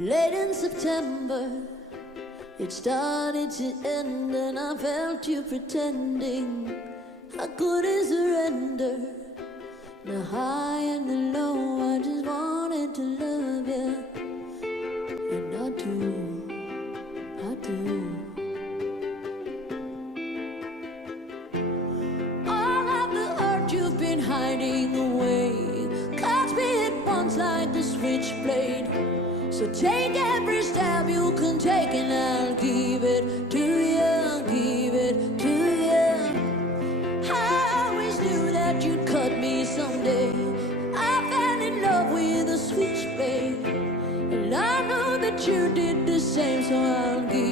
Late in September, it started to end, and I felt you pretending I couldn't surrender. The high and the low, I just wanted to love you, and I do, I do. All of the hurt you've been hiding away cuts me at once like a switchblade. So take every stab you can take, and I'll give it to you, give it to you. I always knew that you'd cut me someday. I fell in love with a switchblade, and I know that you did the same, so I'll give